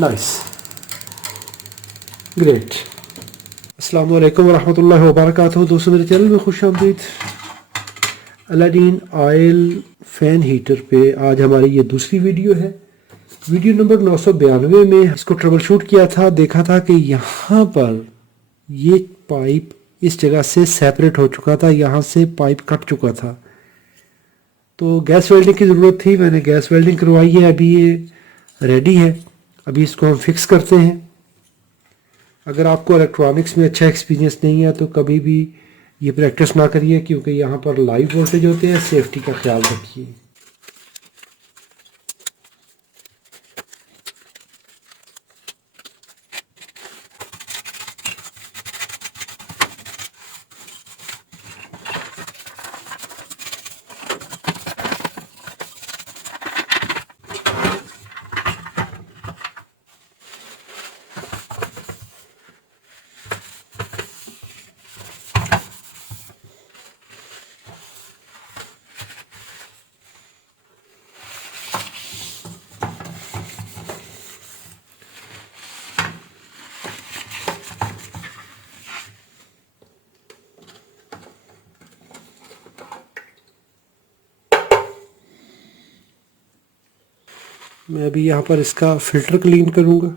Nice, great. अस्सलाम वालेकुम रहमतुल्लाहि व बरकातहू। दोस्तों मेरे चैनल में खुश आमदीद। अलादीन ऑयल फ़ैन हीटर पे आज हमारी ये दूसरी वीडियो है। वीडियो नंबर 992 में इसको ट्रबल शूट किया था। देखा था कि यहाँ पर ये पाइप इस जगह से सेपरेट हो चुका था, यहाँ से पाइप कट चुका था, तो गैस वेल्डिंग की ज़रूरत थी। मैंने गैस वेल्डिंग करवाई है, अभी ये रेडी है। अभी इसको हम फिक्स करते हैं। अगर आपको इलेक्ट्रॉनिक्स में अच्छा एक्सपीरियंस नहीं है तो कभी भी ये प्रैक्टिस ना करिए, क्योंकि यहाँ पर लाइव वोल्टेज होते हैं। सेफ्टी का ख्याल रखिए। मैं अभी यहाँ पर इसका फ़िल्टर क्लीन करूँगा।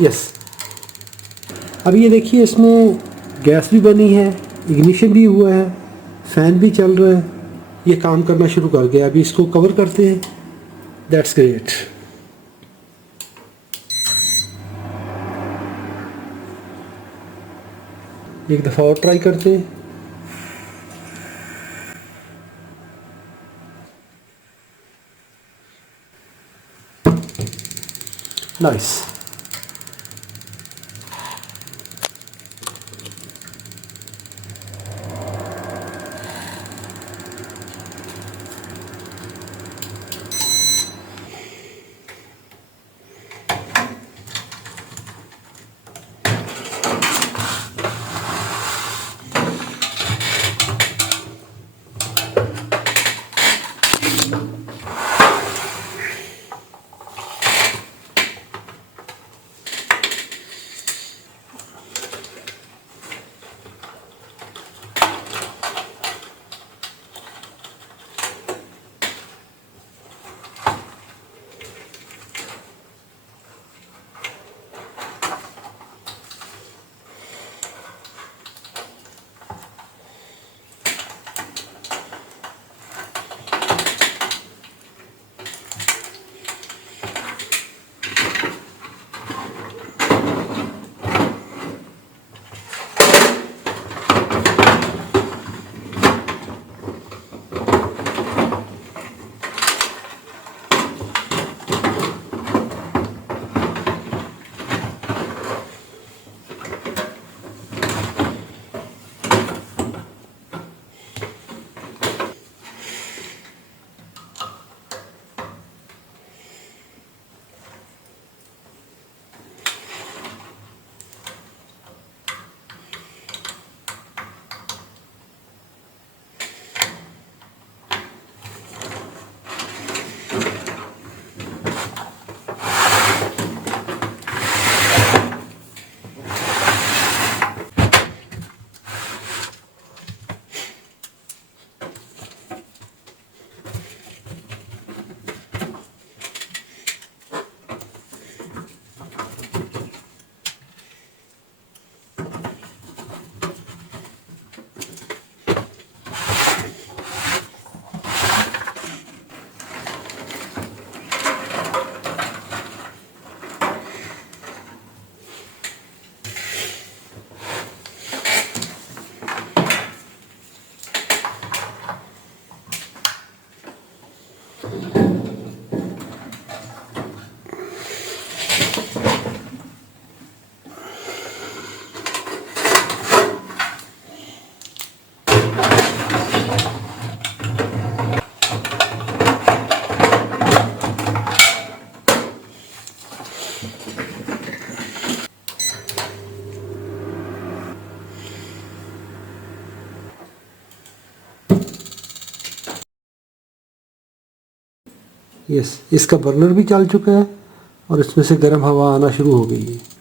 यस, अब ये देखिए इसमें गैस भी बनी है, इग्निशन भी हुआ है, फ़ैन भी चल रहा है, ये काम करना शुरू कर गया। अभी इसको कवर करते हैं। That's great. एक दफ़ा और ट्राई करते हैं। नाइस। यस, इसका बर्नर भी चल चुका है और इसमें से गर्म हवा आना शुरू हो गई है।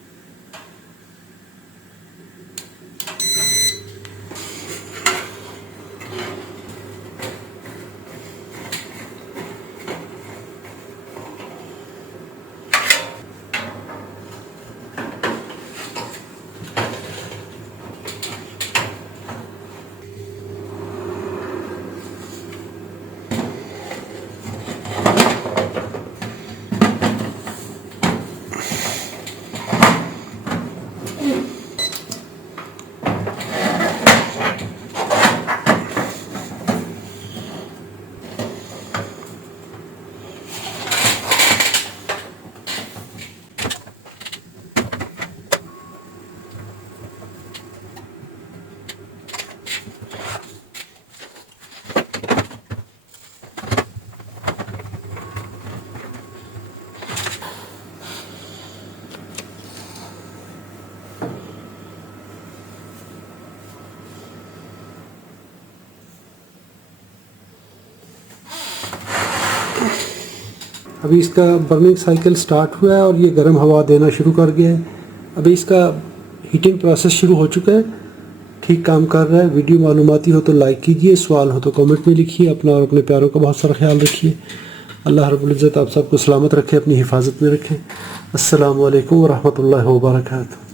अभी इसका बर्निंग साइकिल स्टार्ट हुआ है और ये गर्म हवा देना शुरू कर गया है। अभी इसका हीटिंग प्रोसेस शुरू हो चुका है, ठीक काम कर रहा है। वीडियो मालूमाती हो तो लाइक कीजिए, सवाल हो तो कमेंट में लिखिए। अपना और अपने प्यारों का बहुत सारा ख्याल रखिए। अल्लाह रब्बुल इज़्ज़त आप सबको सलामत रखे, अपनी हिफाजत में रखें। अस्सलामु अलैकुम व रहमतुल्लाहि व बरकातुहू।